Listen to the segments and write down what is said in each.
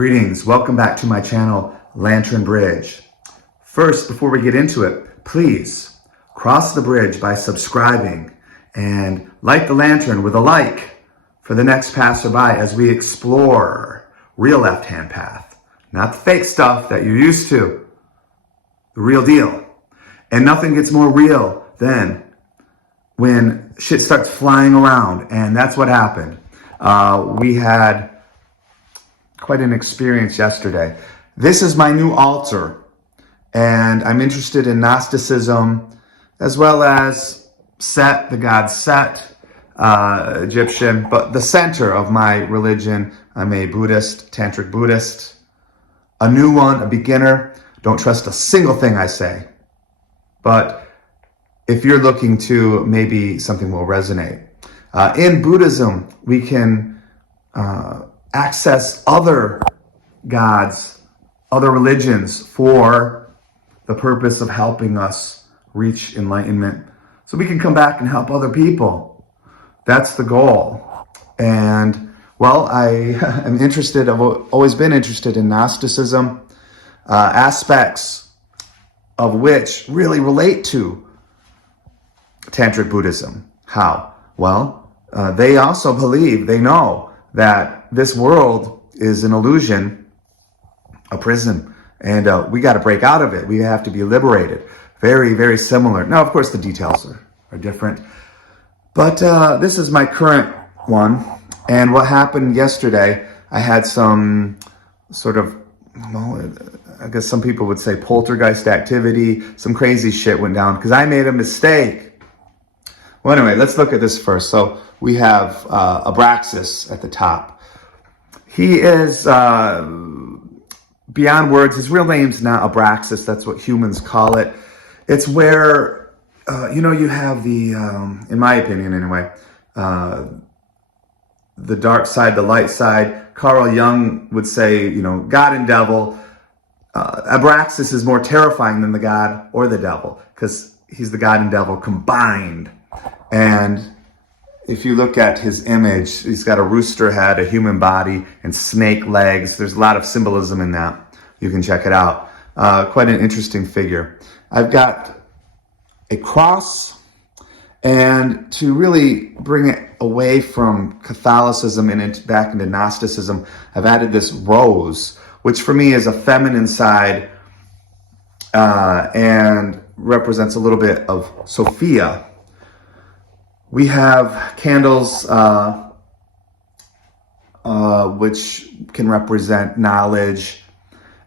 Greetings, welcome back to my channel, Lantern Bridge. First, before we get into it, please cross the bridge by subscribing and light the lantern with a like for the next passerby as we explore real left-hand path, not the fake stuff that you're used to, the real deal. And nothing gets more real than when shit starts flying around, and that's what happened. We had quite an experience yesterday. This is my new altar, and I'm interested in Gnosticism as well as Set, the god Set, Egyptian, but the center of my religion, I'm a Buddhist, Tantric Buddhist, a new one, a beginner. Don't trust a single thing I say, but if you're looking to, maybe something will resonate. In Buddhism, we can access other gods, other religions for the purpose of helping us reach enlightenment so we can come back and help other people. That's the goal. And well, I am interested, I've always been interested in Gnosticism, aspects of which really relate to Tantric Buddhism. How? Well, they also believe, they know that this world is an illusion, a prison, and we got to break out of it. We have to be liberated. Very, very similar. Now, of course, the details are different, but this is my current one. And what happened yesterday, I had some sort of, well, I guess some people would say poltergeist activity. Some crazy shit went down because I made a mistake. Well, anyway, let's look at this first. So we have Abraxas at the top. He is beyond words. His real name's not Abraxas. That's what humans call it. It's where, you have the, in my opinion anyway, the dark side, the light side. Carl Jung would say, God and devil. Abraxas is more terrifying than the God or the devil because he's the God and devil combined. And if you look at his image, he's got a rooster head, a human body, and snake legs. There's a lot of symbolism in that. You can check it out. Quite an interesting figure. I've got a cross, and to really bring it away from Catholicism and back into Gnosticism, I've added this rose, which for me is a feminine side and represents a little bit of Sophia. We have candles which can represent knowledge,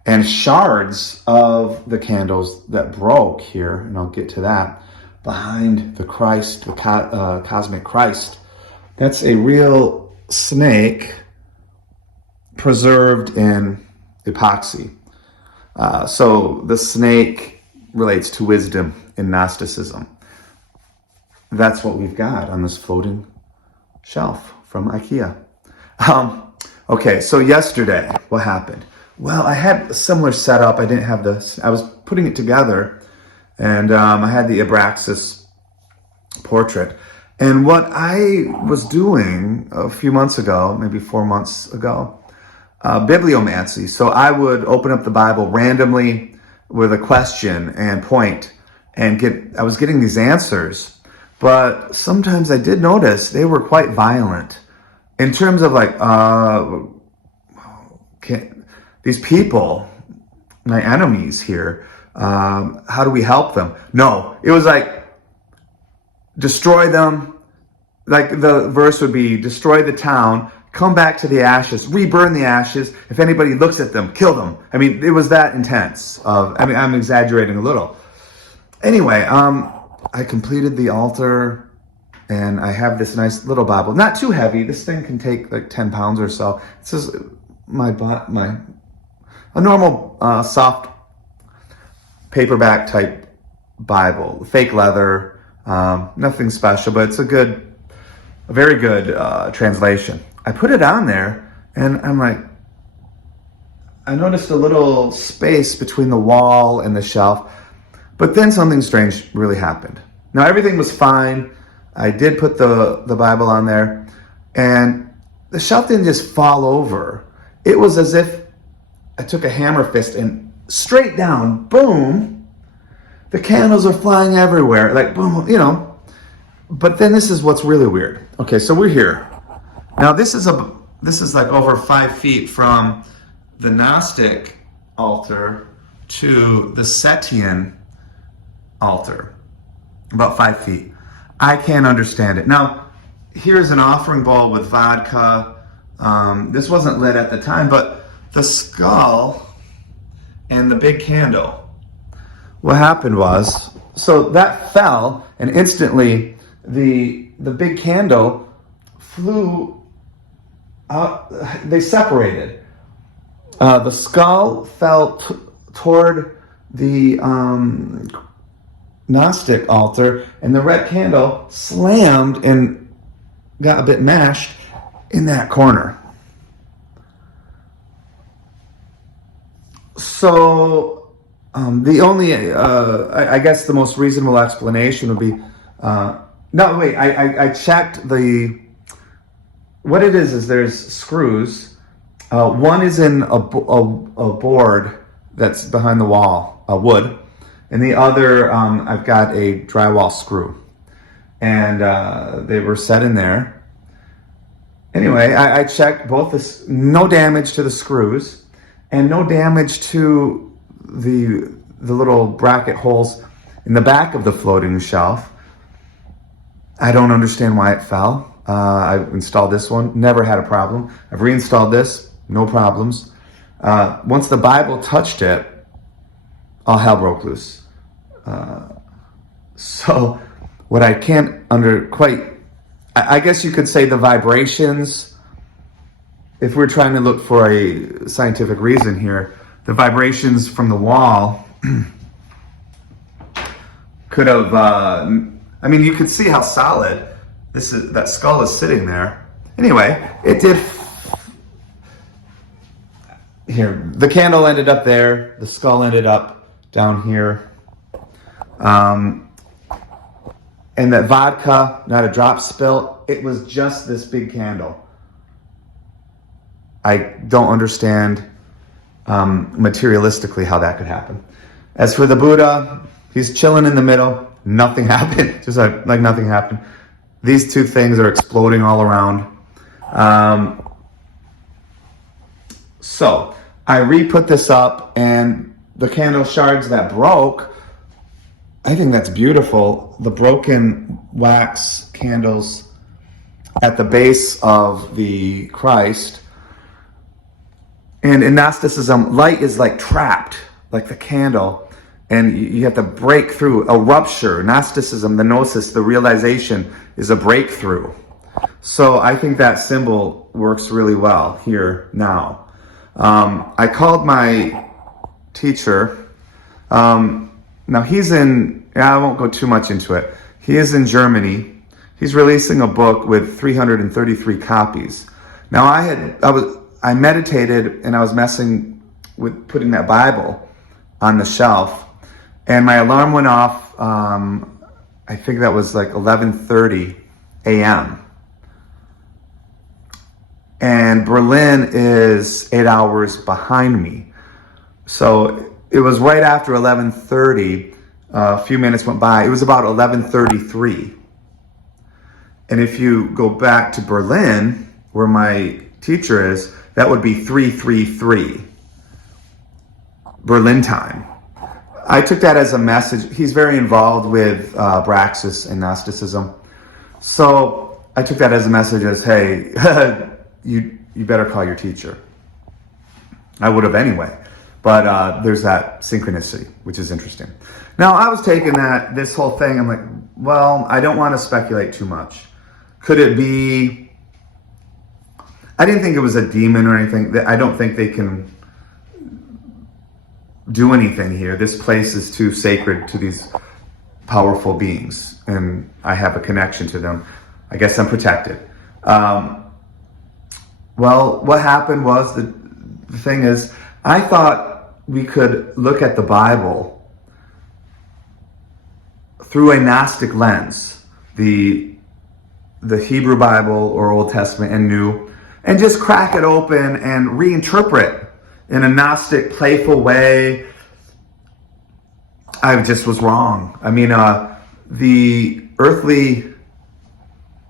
and shards of the candles that broke here, and I'll get to that, behind the Christ, the cosmic Christ. That's a real snake preserved in epoxy. So the snake relates to wisdom in Gnosticism. That's what we've got on this floating shelf from IKEA. Okay, so yesterday, what happened? Well, I had a similar setup. I didn't have this. I was putting it together, and I had the Abraxas portrait. And what I was doing a few months ago, maybe 4 months ago, bibliomancy. So I would open up the Bible randomly with a question and point, and I was getting these answers. But sometimes I did notice they were quite violent in terms of like, these people, my enemies here, how do we help them? No, it was like, destroy them. Like the verse would be, destroy the town, come back to the ashes, reburn the ashes. If anybody looks at them, kill them. I mean, it was that intense. I'm exaggerating a little. Anyway, I completed the altar, and I have this nice little Bible. Not too heavy. This thing can take like 10 pounds or so. This is a normal soft paperback type Bible, fake leather, nothing special, but it's a very good translation. I put it on there, and I'm like, I noticed a little space between the wall and the shelf. But then something strange really happened. Now, everything was fine. I did put the Bible on there, and the shelf didn't just fall over. It was as if I took a hammer fist and straight down, boom, the candles are flying everywhere, like boom, you know. But then this is what's really weird. Okay, so we're here. Now this is like over 5 feet from the Gnostic altar to the Setian altar, about 5 feet. I can't understand it. Now, here's an offering bowl with vodka. This wasn't lit at the time, but the skull and the big candle. What happened was, so that fell, and instantly the big candle flew out. They separated. The skull fell toward the Gnostic altar, and the red candle slammed and got a bit mashed in that corner. So the only, I guess the most reasonable explanation would be, no, wait, I checked what it is there's screws. One is in a board that's behind the wall, wood, and the other, I've got a drywall screw, and they were set in there. Anyway, I checked both, no damage to the screws, and no damage to the little bracket holes in the back of the floating shelf. I don't understand why it fell. I installed this one, never had a problem. I've reinstalled this, no problems. Once the Bible touched it, all hell broke loose. So what I can't I guess you could say the vibrations, if we're trying to look for a scientific reason here, the vibrations from the wall could have, I mean, you could see how solid that skull is sitting there. Anyway, it did. Here, the candle ended up there. The skull ended up down here. And that vodka, not a drop spill. It was just this big candle. I don't understand materialistically how that could happen. As for the Buddha, he's chilling in the middle. Nothing happened. Just like nothing happened. These two things are exploding all around. So I re-put this up, and the candle shards that broke, I think that's beautiful. The broken wax candles at the base of the Christ. And in Gnosticism, light is like trapped, like the candle, and you have to break through. A rupture, Gnosticism, the gnosis, the realization is a breakthrough. So I think that symbol works really well here now. I called my teacher. Now he's I won't go too much into it. He is in Germany. He's releasing a book with 333 copies. Now I meditated, and I was messing with putting that Bible on the shelf, and my alarm went off. I think that was like 11:30 a.m. And Berlin is 8 hours behind me. So it was right after 11:30. A few minutes went by. It was about 11:33. And if you go back to Berlin, where my teacher is, that would be 3:33 Berlin time. I took that as a message. He's very involved with Abraxas and Gnosticism. So I took that as a message as, hey, you better call your teacher. I would have anyway. But there's that synchronicity, which is interesting. Now, I was taking this whole thing, I'm like, well, I don't want to speculate too much. Could it be, I didn't think it was a demon or anything. I don't think they can do anything here. This place is too sacred to these powerful beings, and I have a connection to them. I guess I'm protected. Well, what happened was, the thing is, I thought we could look at the Bible through a Gnostic lens, the Hebrew Bible or Old Testament and New, and just crack it open and reinterpret in a Gnostic, playful way, I just was wrong. I mean, the earthly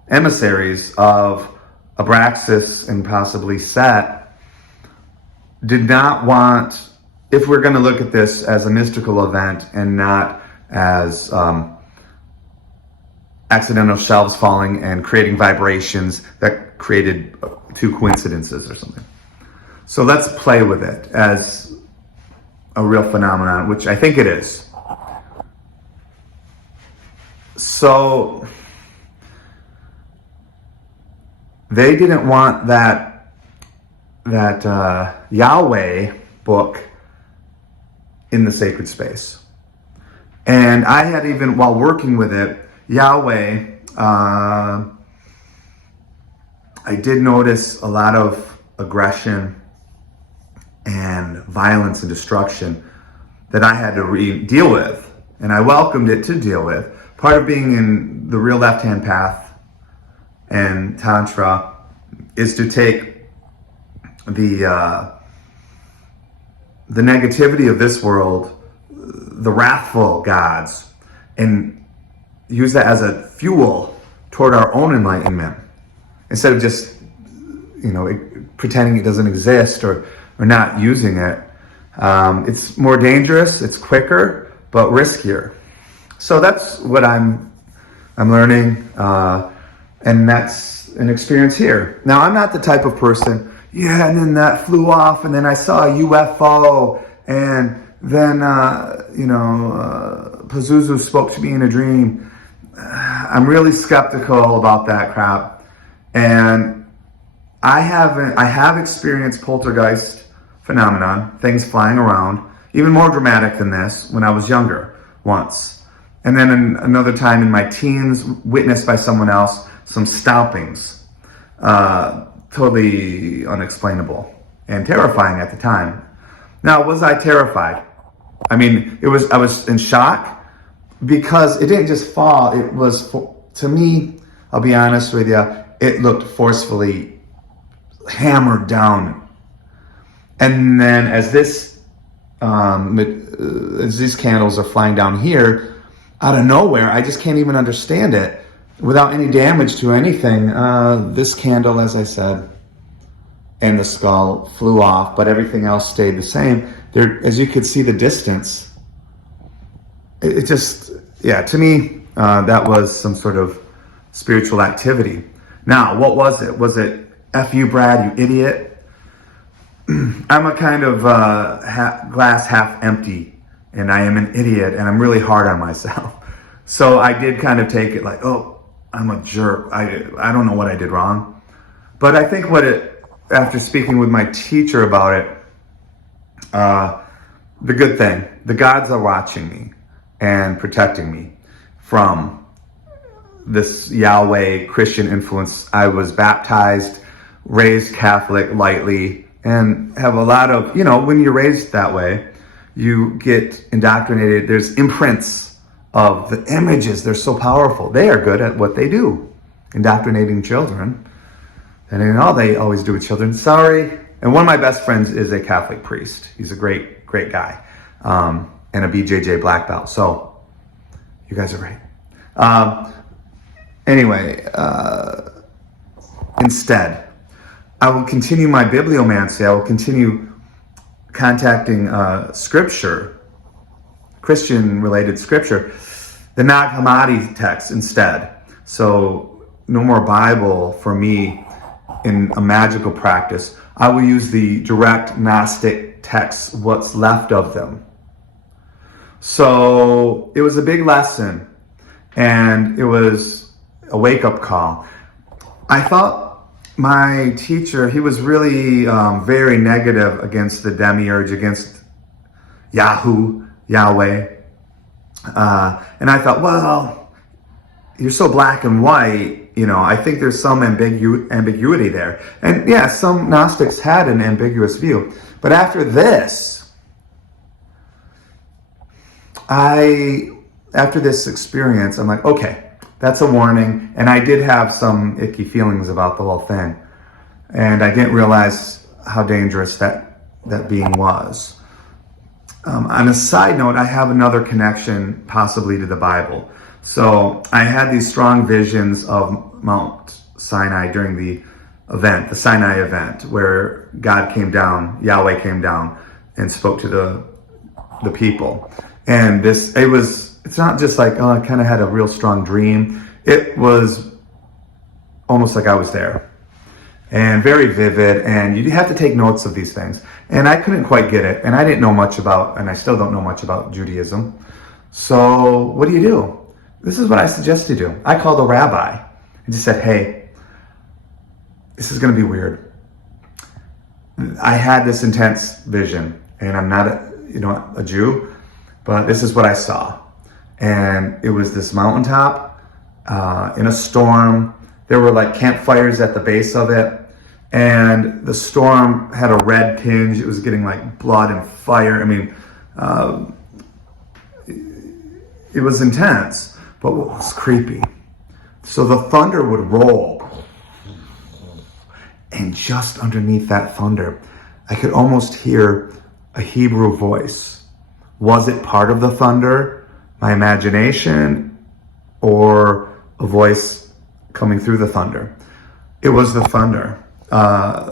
emissaries of Abraxas and possibly Set did not want, if we're going to look at this as a mystical event and not as accidental shelves falling and creating vibrations that created two coincidences or something. So let's play with it as a real phenomenon, which I think it is. So they didn't want that Yahweh book in the sacred space. And I had, even while working with it, Yahweh, I did notice a lot of aggression and violence and destruction that I had to deal with. And I welcomed it to deal with. Part of being in the real left-hand path and Tantra is to take the negativity of this world, the wrathful gods, and use that as a fuel toward our own enlightenment, instead of just, pretending it doesn't exist or not using it. It's more dangerous, it's quicker, but riskier. So that's what I'm learning, and that's an experience here. Now, I'm not the type of person, and then that flew off, and then I saw a UFO, and then, Pazuzu spoke to me in a dream. I'm really skeptical about that crap. And I have experienced poltergeist phenomenon, things flying around, even more dramatic than this when I was younger, once. And then another time in my teens, witnessed by someone else, some stompings. Totally unexplainable and terrifying at the time. Now, was I terrified? I mean, I was in shock because it didn't just fall. It was, to me, I'll be honest with you, it looked forcefully hammered down. And then as these candles are flying down here, out of nowhere, I just can't even understand it. Without any damage to anything, this candle, as I said, and the skull flew off, but everything else stayed the same. There, as you could see the distance, it just, to me, that was some sort of spiritual activity. Now, what was it? Was it, F you, Brad, you idiot? I'm a kind of glass half empty, and I am an idiot, and I'm really hard on myself. So I did kind of take it like, oh, I'm a jerk. I don't know what I did wrong. But I think after speaking with my teacher about it, the good thing, the gods are watching me and protecting me from this Yahweh Christian influence. I was baptized, raised Catholic lightly, and have a lot of, when you're raised that way, you get indoctrinated. There's imprints of the images. They're so powerful. They are good at what they do, indoctrinating children. And they always do with children. Sorry. And one of my best friends is a Catholic priest. He's a great, great guy. And a BJJ black belt. So you guys are great. Anyway, instead, I will continue my bibliomancy. I will continue contacting scripture, Christian-related scripture, the Nag Hammadi text instead. So no more Bible for me in a magical practice. I will use the direct Gnostic texts, what's left of them. So it was a big lesson, and it was a wake-up call. I thought my teacher, he was really very negative against the Demiurge, against Yahweh. And I thought, well, you're so black and white, I think there's some ambiguity there. And yeah, some Gnostics had an ambiguous view. But after this, after this experience, I'm like, okay, that's a warning. And I did have some icky feelings about the whole thing. And I didn't realize how dangerous that that being was. On a side note, I have another connection possibly to the Bible. So I had these strong visions of Mount Sinai during the event, the Sinai event, where God came down, Yahweh came down and spoke to the people. And it's not just like, oh, I kind of had a real strong dream. It was almost like I was there, and very vivid, and you have to take notes of these things. And I couldn't quite get it, and I didn't know much about, and I still don't know much about Judaism. So what do? This is what I suggest you do. I called a rabbi and just said, hey, this is going to be weird. I had this intense vision, and I'm not a Jew, but this is what I saw. And it was this mountaintop in a storm. There were like campfires at the base of it, and the storm had a red tinge. It was getting like blood and fire. I mean, it was intense, but it was creepy. So the thunder would roll, and just underneath that thunder, I could almost hear a Hebrew voice. Was it part of the thunder, my imagination, or a voice coming through the thunder? It was the thunder.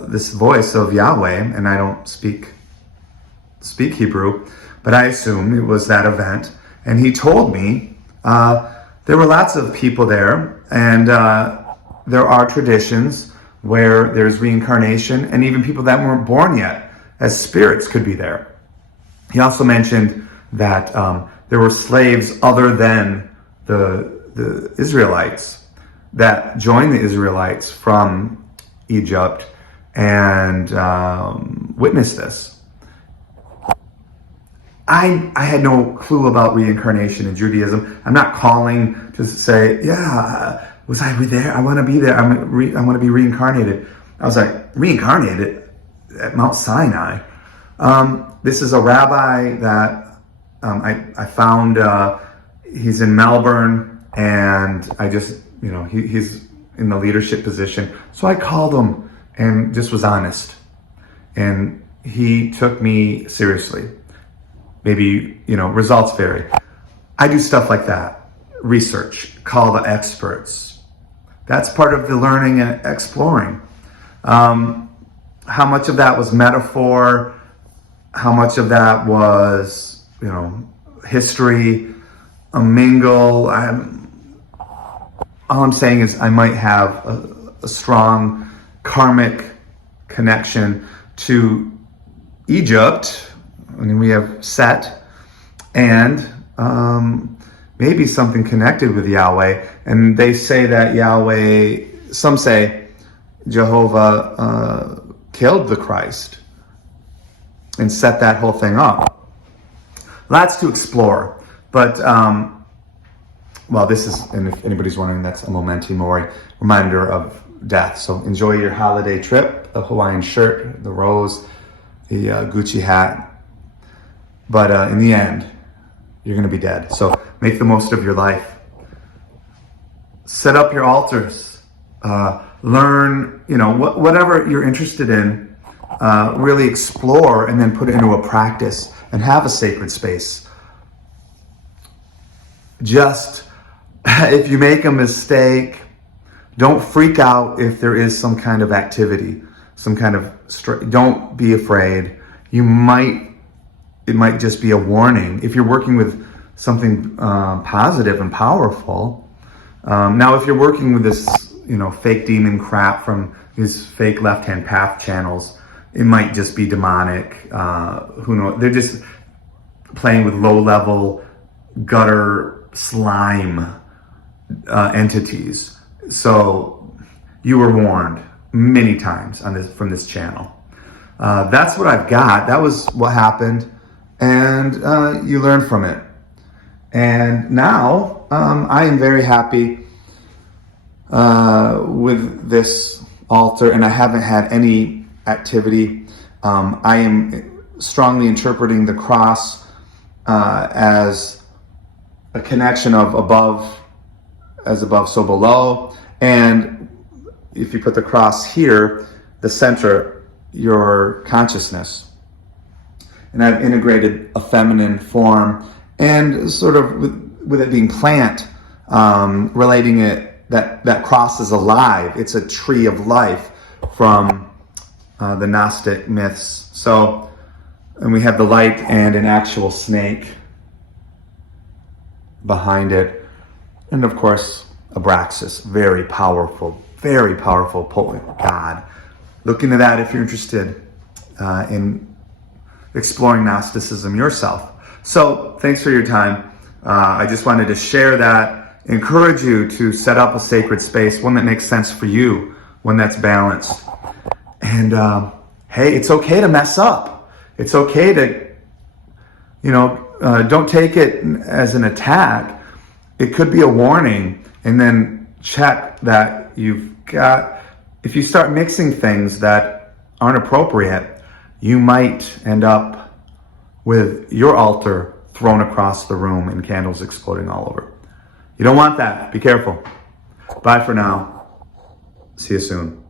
This voice of Yahweh, and I don't speak Hebrew, but I assume it was that event. And he told me there were lots of people there, and there are traditions where there's reincarnation, and even people that weren't born yet as spirits could be there. He also mentioned that there were slaves other than the Israelites that joined the Israelites from Egypt and witnessed this. I had no clue about reincarnation in Judaism. I'm not calling to say, yeah, was I there? I want to be there. I want to be reincarnated. I was like, reincarnated at Mount Sinai? This is a rabbi that I found. He's in Melbourne, and I just, he's in the leadership position. So I called him and just was honest. And he took me seriously. Maybe, results vary. I do stuff like that. Research, call the experts. That's part of the learning and exploring. How much of that was metaphor? How much of that was, history, a mingle? All I'm saying is I might have a strong karmic connection to Egypt. I mean, we have Set, and maybe something connected with Yahweh. And they say that Yahweh, some say Jehovah killed the Christ and set that whole thing up. Lots to explore. But, this is, and if anybody's wondering, that's a memento mori, reminder of death. So enjoy your holiday trip, the Hawaiian shirt, the rose, the Gucci hat. But in the end, you're going to be dead. So make the most of your life. Set up your altars. Learn, whatever you're interested in, really explore and then put it into a practice and have a sacred space. Just, if you make a mistake, don't freak out if there is some kind of activity, don't be afraid. It might just be a warning. If you're working with something positive and powerful. Now, if you're working with this, fake demon crap from these fake left-hand path channels, it might just be demonic. Who knows? They're just playing with low-level gutter slime entities. So you were warned many times from this channel. That's what I've got. That was what happened, and you learn from it. And now I am very happy with this altar, and I haven't had any activity. I am strongly interpreting the cross as a connection of above, as above, so below. And if you put the cross here, the center, your consciousness. and I've integrated a feminine form, and sort of with it being plant, relating it, that cross is alive. It's a tree of life from the Gnostic myths. So, and we have the light and an actual snake behind it. And of course, Abraxas, very powerful, potent god. Look into that if you're interested in exploring Gnosticism yourself. So thanks for your time. I just wanted to share that, encourage you to set up a sacred space, one that makes sense for you, one that's balanced. And hey, it's okay to mess up. It's okay to, don't take it as an attack. It could be a warning, and then check that you've got, if you start mixing things that aren't appropriate, you might end up with your altar thrown across the room and candles exploding all over. You don't want that. Be careful. Bye for now. See you soon.